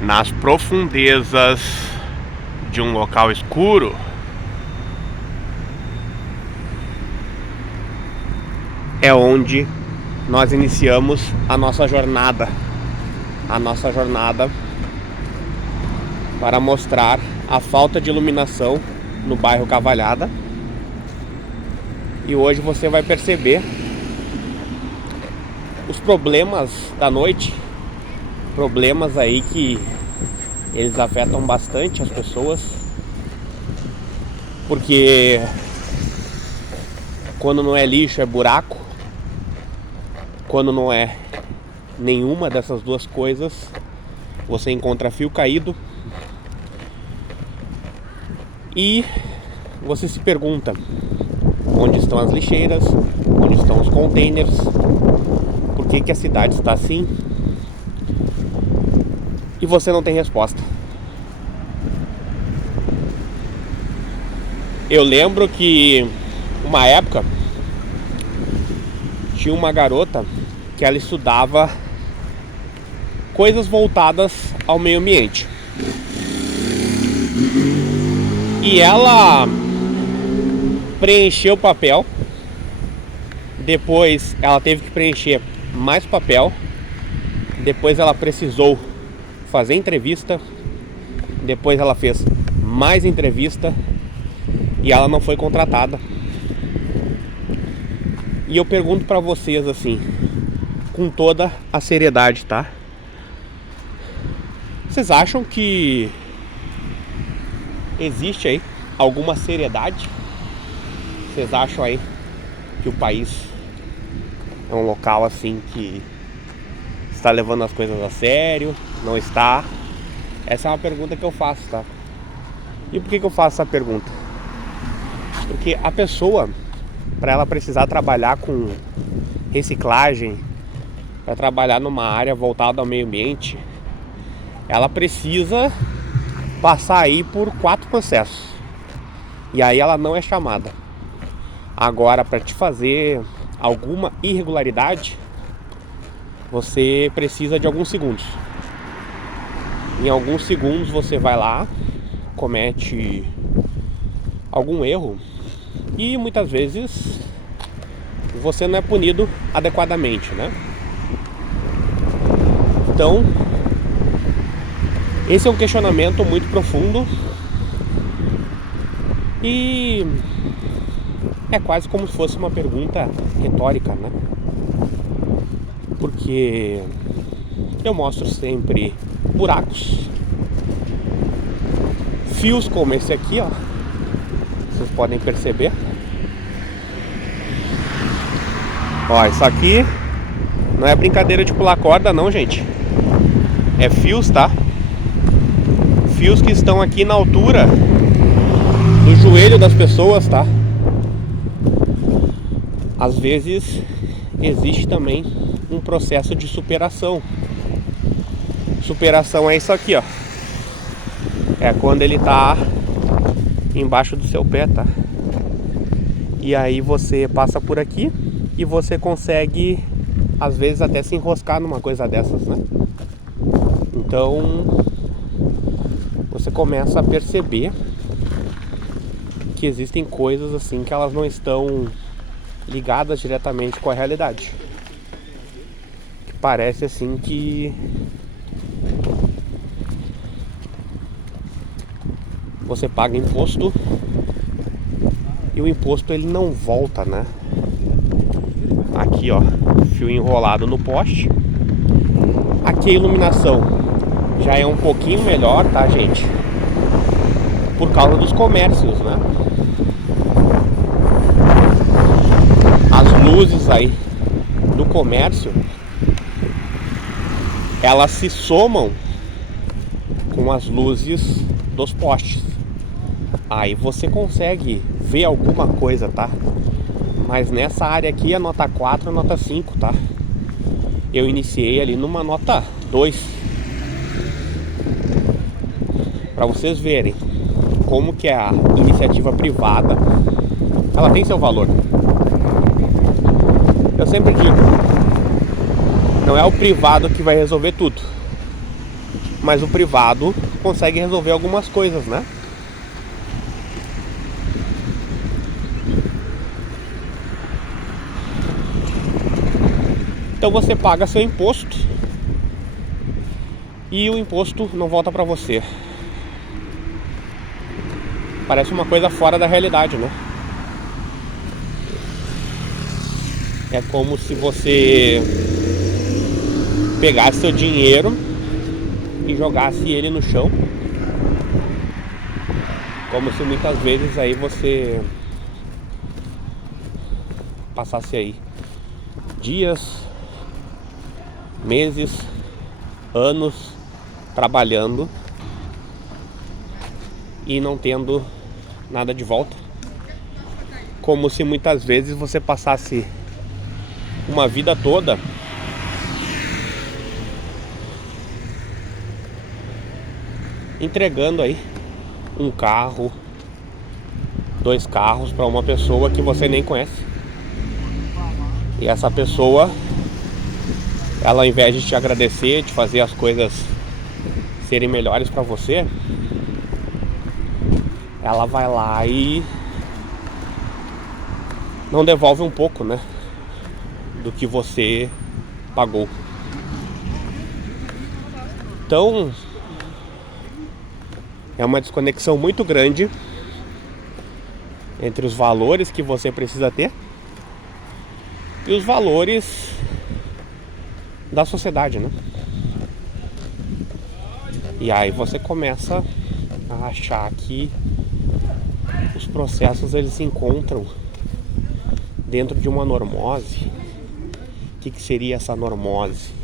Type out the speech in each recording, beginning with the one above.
nas profundezas de um local escuro, é onde nós iniciamos a nossa jornada para mostrar a falta de iluminação no bairro Cavalhada. E hoje você vai perceber os problemas da noite, problemas aí que eles afetam bastante as pessoas, porque quando não é lixo é buraco, quando não é nenhuma dessas duas coisas, você encontra fio caído. E você se pergunta: onde estão as lixeiras? Onde estão os containers? Por que a cidade está assim? E você não tem resposta. Eu lembro que uma época tinha uma garota que ela estudava coisas voltadas ao meio ambiente. E ela preencheu o papel. Depois ela teve que preencher mais papel. Depois ela precisou fazer entrevista. Depois ela fez mais entrevista. E ela não foi contratada. E eu pergunto pra vocês assim, com toda a seriedade, tá? Vocês acham que existe aí alguma seriedade? Vocês acham aí que o país é um local assim que está levando as coisas a sério? Não está? Essa é uma pergunta que eu faço, tá? E por que eu faço essa pergunta? Porque a pessoa, para ela precisar trabalhar com reciclagem, para trabalhar numa área voltada ao meio ambiente, ela precisa passar aí por 4 processos. E aí ela não é chamada. Agora, para te fazer alguma irregularidade, você precisa de alguns segundos. Em alguns segundos você vai lá, comete algum erro e muitas vezes você não é punido adequadamente, né? Então, esse é um questionamento muito profundo e é quase como se fosse uma pergunta retórica, né? Porque eu mostro sempre buracos, fios como esse aqui, ó. Vocês podem perceber. Ó, isso aqui não é brincadeira de pular corda não, gente. É fios, tá? Fios que estão aqui na altura do joelho das pessoas, tá? Às vezes existe também um processo de superação. Superação é isso aqui, ó. É quando ele tá embaixo do seu pé, tá? E aí você passa por aqui e você consegue, às vezes, até se enroscar numa coisa dessas, né? Então, você começa a perceber que existem coisas assim que elas não estão ligadas diretamente com a realidade. Que parece assim que você paga imposto e o imposto ele não volta, né? Aqui, ó, fio enrolado no poste. Aqui a iluminação já é um pouquinho melhor, tá, gente? Por causa dos comércios, né? As luzes aí do comércio, elas se somam com as luzes dos postes. Aí você consegue ver alguma coisa, tá? Mas nessa área aqui a nota 4, a nota 5, tá? Eu iniciei ali numa nota 2. Para vocês verem como que a iniciativa privada, ela tem seu valor. Eu sempre digo, não é o privado que vai resolver tudo, mas o privado consegue resolver algumas coisas, né? Então você paga seu imposto e o imposto não volta pra você. Parece uma coisa fora da realidade, né? É como se você pegasse seu dinheiro e jogasse ele no chão. Como se muitas vezes aí você passasse aí dias, meses, anos trabalhando e não tendo nada de volta. Como se muitas vezes você passasse uma vida toda entregando aí um carro, 2 carros para uma pessoa que você nem conhece. E essa pessoa, ela, ao invés de te agradecer, de fazer as coisas serem melhores para você, ela vai lá e não devolve um pouco, né, do que você pagou. Então, é uma desconexão muito grande entre os valores que você precisa ter e os valores da sociedade, né? E aí você começa a achar que os processos eles se encontram dentro de uma normose. O que seria essa normose?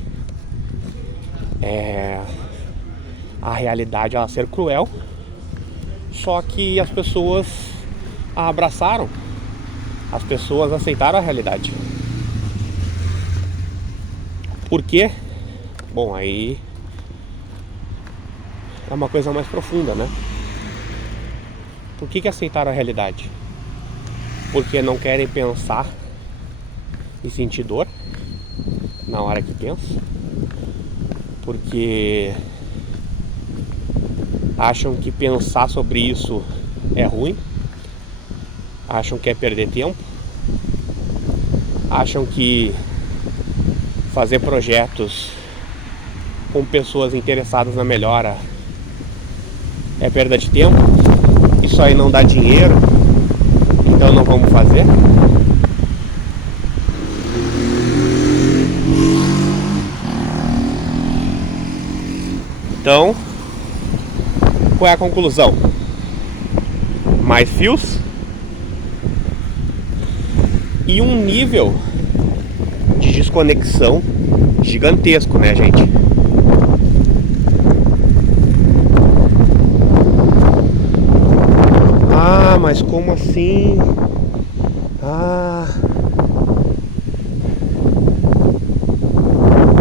A realidade ela ser cruel, só que as pessoas a abraçaram, as pessoas aceitaram a realidade. Por quê? Bom, aí é uma coisa mais profunda, né? Por que aceitaram a realidade? Porque não querem pensar e sentir dor na hora que pensam? Porque acham que pensar sobre isso é ruim? Acham que é perder tempo? Acham que fazer projetos com pessoas interessadas na melhora é perda de tempo? Isso aí não dá dinheiro, então não vamos fazer? Então, qual é a conclusão? Mais fios e um nível de desconexão gigantesco, né, gente? Ah, mas como assim?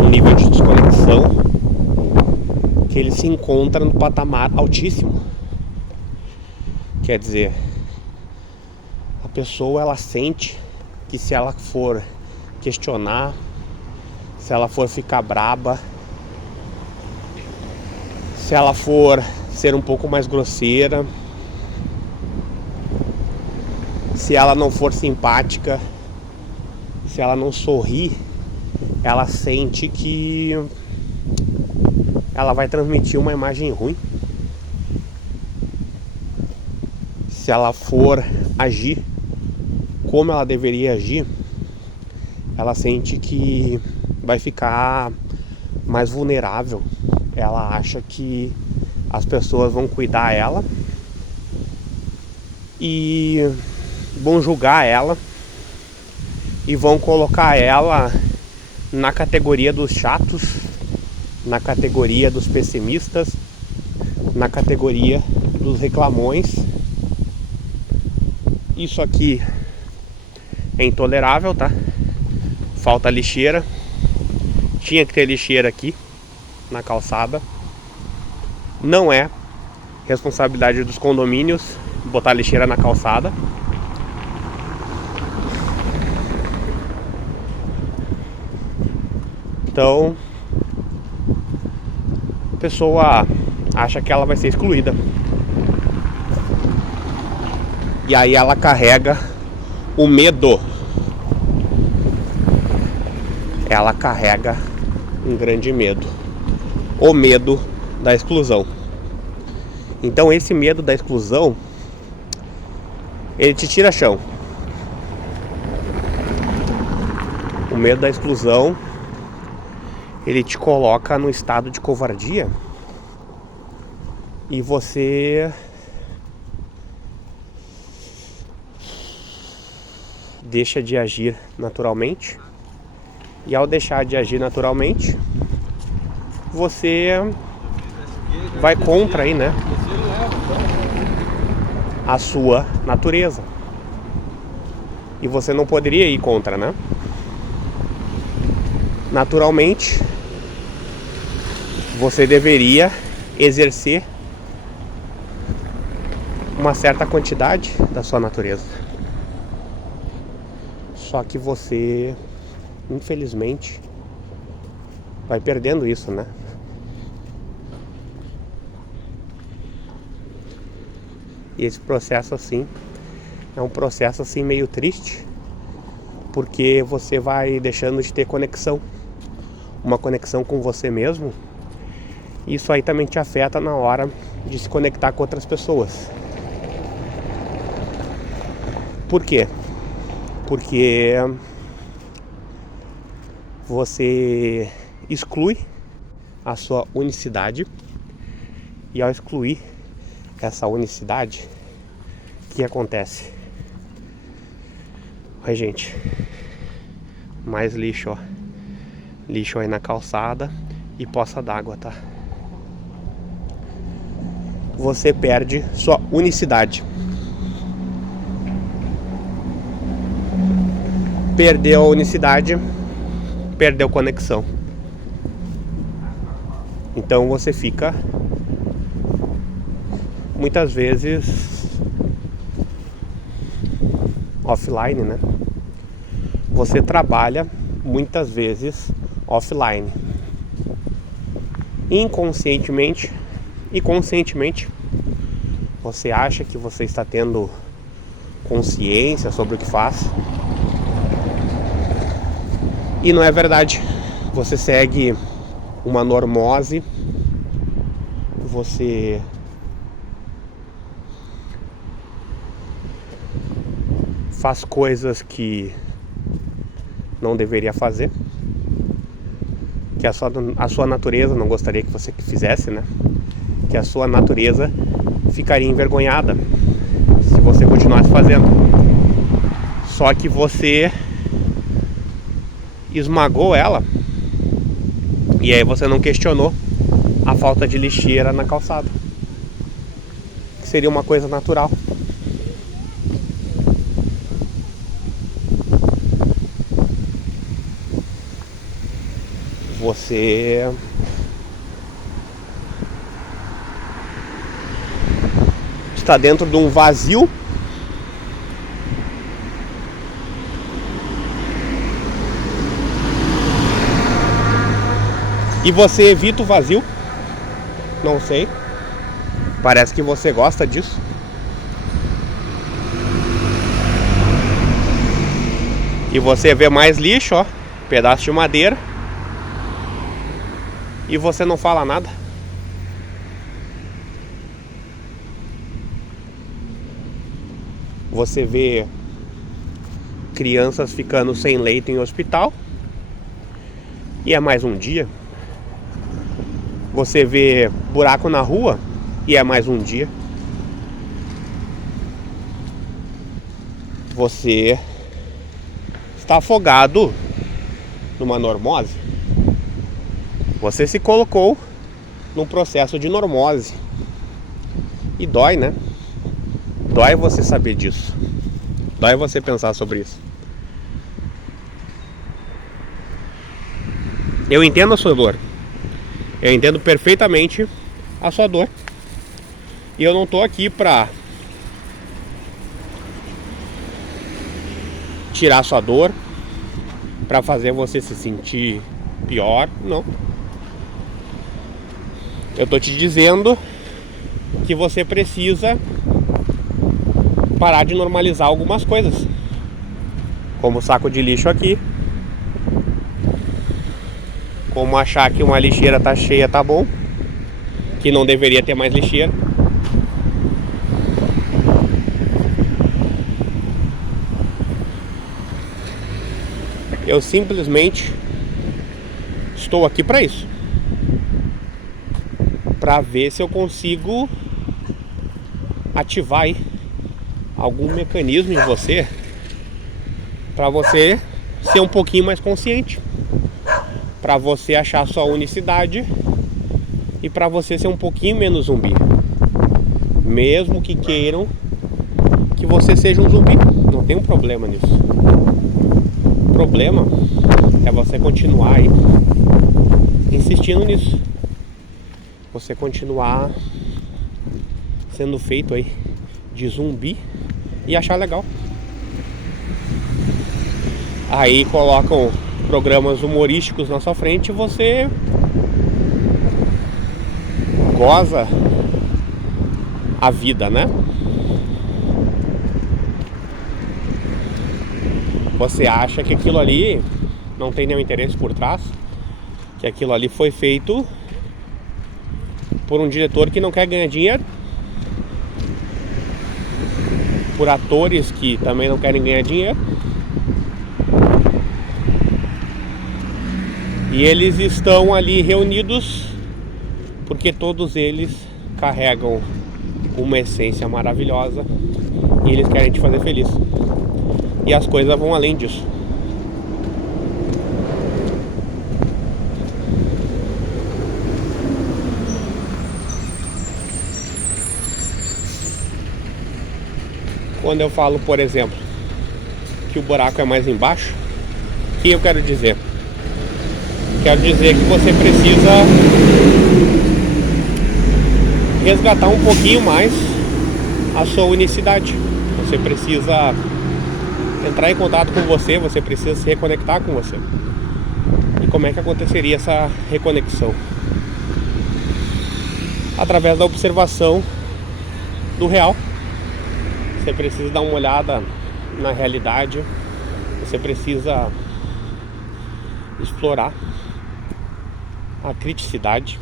Um nível de desconexão que ele se encontra no patamar altíssimo. Quer dizer, a pessoa ela sente que se ela for questionar, se ela for ficar braba, se ela for ser um pouco mais grosseira, se ela não for simpática, se ela não sorrir, ela sente que ela vai transmitir uma imagem ruim. Se ela for agir como ela deveria agir, ela sente que vai ficar mais vulnerável. Ela acha que as pessoas vão cuidar ela e vão julgar ela e vão colocar ela na categoria dos chatos, na categoria dos pessimistas, na categoria dos reclamões. Isso aqui é intolerável, tá? Falta lixeira. Tinha que ter lixeira aqui na calçada. Não é responsabilidade dos condomínios botar lixeira na calçada. Então, pessoa acha que ela vai ser excluída. E aí ela carrega o medo. Ela carrega um grande medo. O medo da exclusão. Então esse medo da exclusão, ele te tira chão. O medo da exclusão, ele te coloca no estado de covardia. E você deixa de agir naturalmente. E ao deixar de agir naturalmente, você vai contra aí, né, a sua natureza. E você não poderia ir contra, né? Naturalmente, você deveria exercer uma certa quantidade da sua natureza. Só que você, infelizmente, vai perdendo isso, né? E esse processo assim é um processo assim meio triste, porque você vai deixando de ter conexão, uma conexão com você mesmo. Isso aí também te afeta na hora de se conectar com outras pessoas. Por quê? Porque você exclui a sua unicidade, e ao excluir essa unicidade, o que acontece? Ai, gente, mais lixo, ó. Lixo aí na calçada e poça d'água, tá? Você perde sua unicidade. Perdeu a unicidade, perdeu conexão. Então você fica muitas vezes offline, né? Você trabalha muitas vezes offline. Inconscientemente e conscientemente, você acha que você está tendo consciência sobre o que faz. E não é verdade. Você segue uma normose. Você faz coisas que não deveria fazer, que a sua natureza não gostaria que você fizesse, né? Que a sua natureza ficaria envergonhada se você continuasse fazendo. Só que você esmagou ela, e aí você não questionou a falta de lixeira na calçada, que seria uma coisa natural. Você está dentro de um vazio e você evita o vazio. Não sei, parece que você gosta disso. E você vê mais lixo, ó, pedaço de madeira, e você não fala nada. Você vê crianças ficando sem leito em hospital, e é mais um dia. Você vê buraco na rua, e é mais um dia. Você está afogado numa normose. Você se colocou num processo de normose. E dói, né? Dói você saber disso. Dói você pensar sobre isso. Eu entendo a sua dor. Eu entendo perfeitamente a sua dor. E eu não tô aqui pra tirar sua dor, pra fazer você se sentir pior, não. Eu tô te dizendo que você precisa parar de normalizar algumas coisas, como o saco de lixo aqui, como achar que uma lixeira tá cheia, tá bom, que não deveria ter mais lixeira. Eu simplesmente estou aqui para isso, para ver se eu consigo ativar aí algum mecanismo em você, para você ser um pouquinho mais consciente, para você achar sua unicidade e para você ser um pouquinho menos zumbi. Mesmo que queiram que você seja um zumbi, não tem um problema nisso. O problema é você continuar aí insistindo nisso, você continuar sendo feito aí de zumbi e achar legal. Aí colocam programas humorísticos na sua frente e você goza a vida, né? Você acha que aquilo ali não tem nenhum interesse por trás, que aquilo ali foi feito por um diretor que não quer ganhar dinheiro, por atores que também não querem ganhar dinheiro, e eles estão ali reunidos porque todos eles carregam uma essência maravilhosa e eles querem te fazer feliz. E as coisas vão além disso. Quando eu falo, por exemplo, que o buraco é mais embaixo, o que eu quero dizer? Quero dizer que você precisa resgatar um pouquinho mais a sua unicidade. Você precisa entrar em contato com você, você precisa se reconectar com você. E como é que aconteceria essa reconexão? Através da observação do real. Você precisa dar uma olhada na realidade, você precisa explorar a criticidade,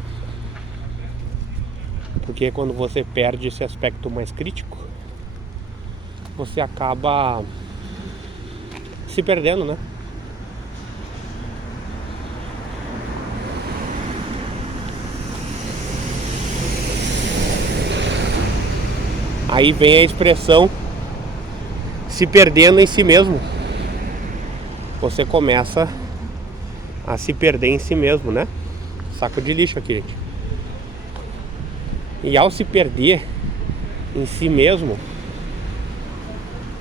porque quando você perde esse aspecto mais crítico, você acaba se perdendo, né? Aí vem a expressão se perdendo em si mesmo. Você começa a se perder em si mesmo, né? Saco de lixo aqui, gente. E ao se perder em si mesmo,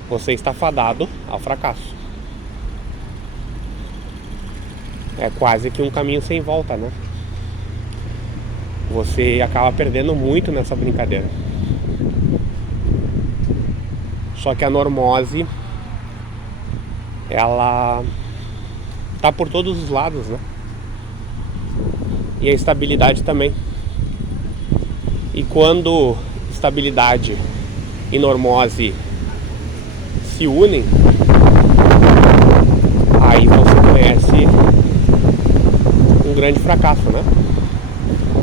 você está fadado ao fracasso. É quase que um caminho sem volta, né? Você acaba perdendo muito nessa brincadeira. Só que a normose, ela tá por todos os lados, né? E a estabilidade também. E quando estabilidade e normose se unem, aí você conhece um grande fracasso, né?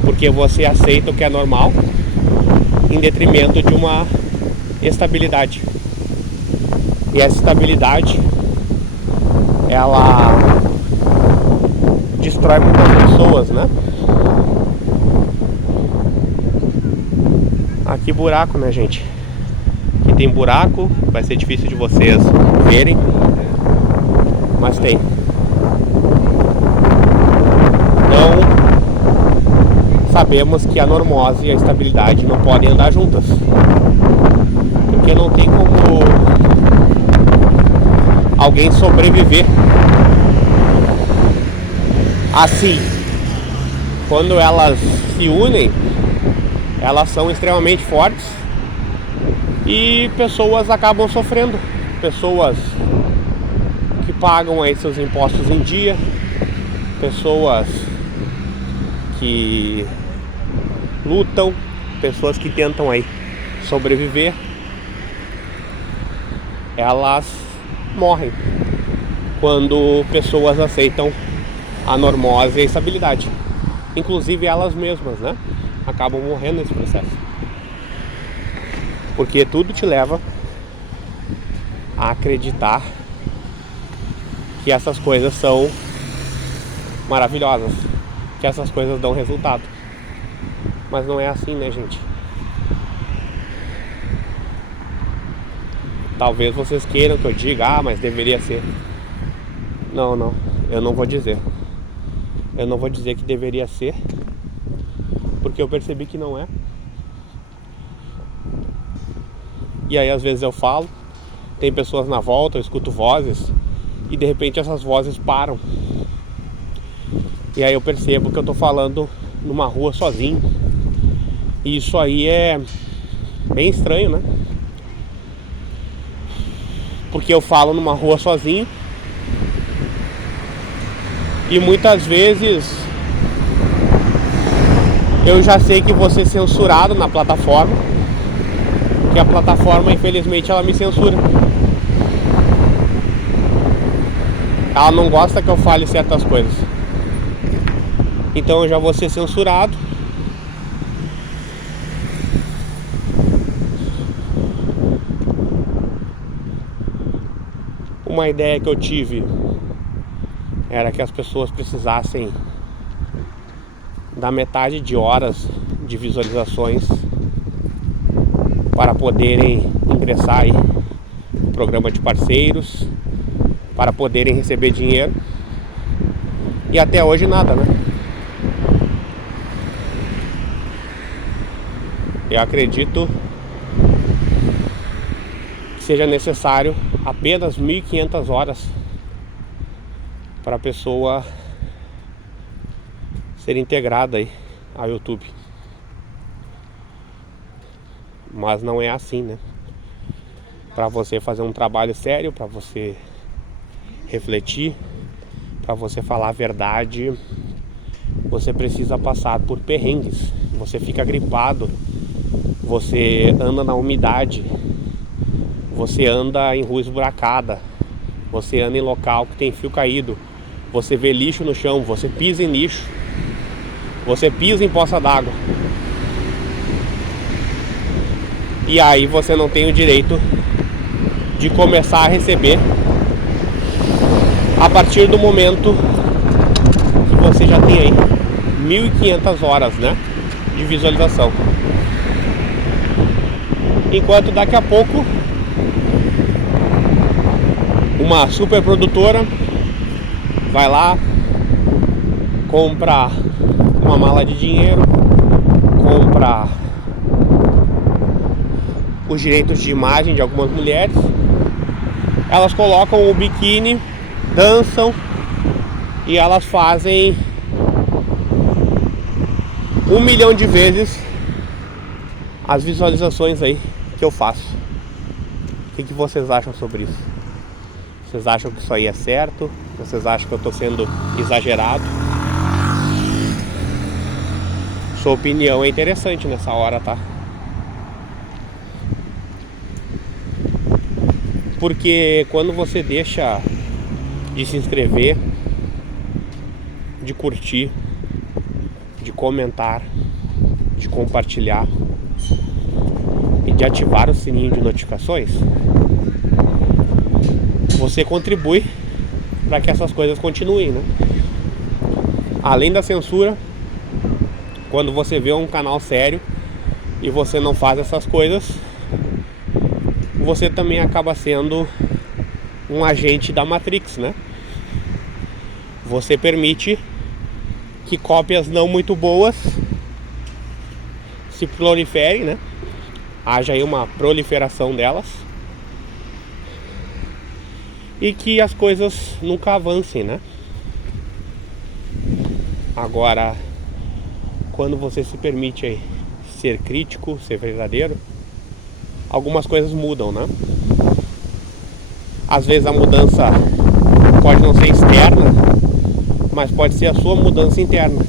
Porque você aceita o que é normal em detrimento de uma estabilidade. E essa estabilidade, ela destrói muitas pessoas, né? Aqui buraco, né, gente? Aqui tem buraco, vai ser difícil de vocês verem, mas tem. Então, sabemos que a normose e a estabilidade não podem andar juntas, porque não tem como alguém sobreviver assim. Quando elas se unem, elas são extremamente fortes e pessoas acabam sofrendo. Pessoas que pagam aí seus impostos em dia, pessoas que lutam, pessoas que tentam aí sobreviver, elas morrem quando pessoas aceitam a normose e a estabilidade. Inclusive elas mesmas, né? Acabam morrendo nesse processo. Porque tudo te leva a acreditar que essas coisas são maravilhosas, que essas coisas dão resultado. Mas não é assim, né, gente? Talvez vocês queiram que eu diga, mas deveria ser. Não, eu não vou dizer. Eu não vou dizer que deveria ser, porque eu percebi que não é. E aí às vezes eu falo, tem pessoas na volta, eu escuto vozes, e de repente essas vozes param. E aí eu percebo que eu tô falando numa rua sozinho. E isso aí é bem estranho, né? Porque eu falo numa rua sozinho e muitas vezes eu já sei que vou ser censurado na plataforma, que a plataforma, infelizmente, ela me censura. Ela não gosta que eu fale certas coisas. Então eu já vou ser censurado. Uma ideia que eu tive era que as pessoas precisassem da metade de horas de visualizações para poderem ingressar aí no programa de parceiros, para poderem receber dinheiro. E até hoje nada, né? Eu acredito que seja necessário apenas 1.500 horas para a pessoa ser integrada aí ao YouTube. Mas não é assim, né? Para você fazer um trabalho sério, para você refletir, para você falar a verdade, você precisa passar por perrengues. Você fica gripado, você anda na umidade, você anda em rua esburacada, você anda em local que tem fio caído, você vê lixo no chão, você pisa em lixo, você pisa em poça d'água. E aí você não tem o direito de começar a receber a partir do momento que você já tem aí 1.500 horas, né, de visualização. Enquanto daqui a pouco uma super produtora vai lá, compra uma mala de dinheiro, compra os direitos de imagem de algumas mulheres, elas colocam o biquíni, dançam e elas fazem 1 milhão de vezes as visualizações aí que eu faço. O que vocês acham sobre isso? Vocês acham que isso aí é certo? Vocês acham que eu tô sendo exagerado? Sua opinião é interessante nessa hora, tá? Porque quando você deixa de se inscrever, de curtir, de comentar, de compartilhar e de ativar o sininho de notificações, você contribui para que essas coisas continuem, né? Além da censura, quando você vê um canal sério e você não faz essas coisas, você também acaba sendo um agente da Matrix, né? Você permite que cópias não muito boas se proliferem, né? Haja aí uma proliferação delas e que as coisas nunca avancem, né? Agora, quando você se permite aí ser crítico, ser verdadeiro, algumas coisas mudam, né? Às vezes a mudança pode não ser externa, mas pode ser a sua mudança interna,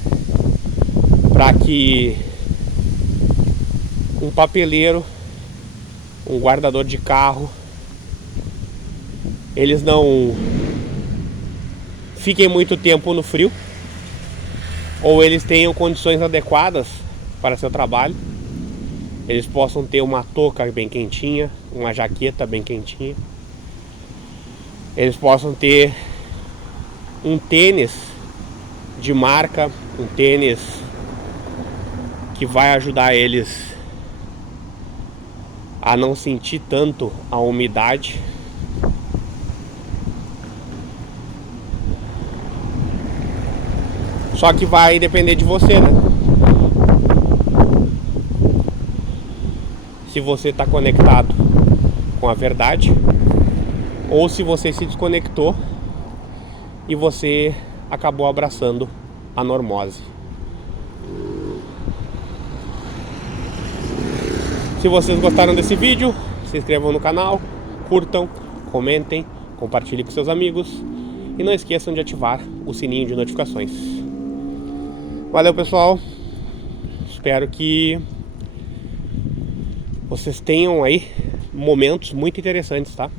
para que um papeleiro, um guardador de carro, eles não fiquem muito tempo no frio, ou eles tenham condições adequadas para seu trabalho, eles possam ter uma touca bem quentinha, uma jaqueta bem quentinha, eles possam ter um tênis de marca, um tênis que vai ajudar eles a não sentir tanto a umidade. Só que vai depender de você, né? Se você está conectado com a verdade, ou se você se desconectou e você acabou abraçando a normose. Se vocês gostaram desse vídeo, se inscrevam no canal, curtam, comentem, compartilhem com seus amigos e não esqueçam de ativar o sininho de notificações. Valeu, pessoal. Espero que vocês tenham aí momentos muito interessantes, tá?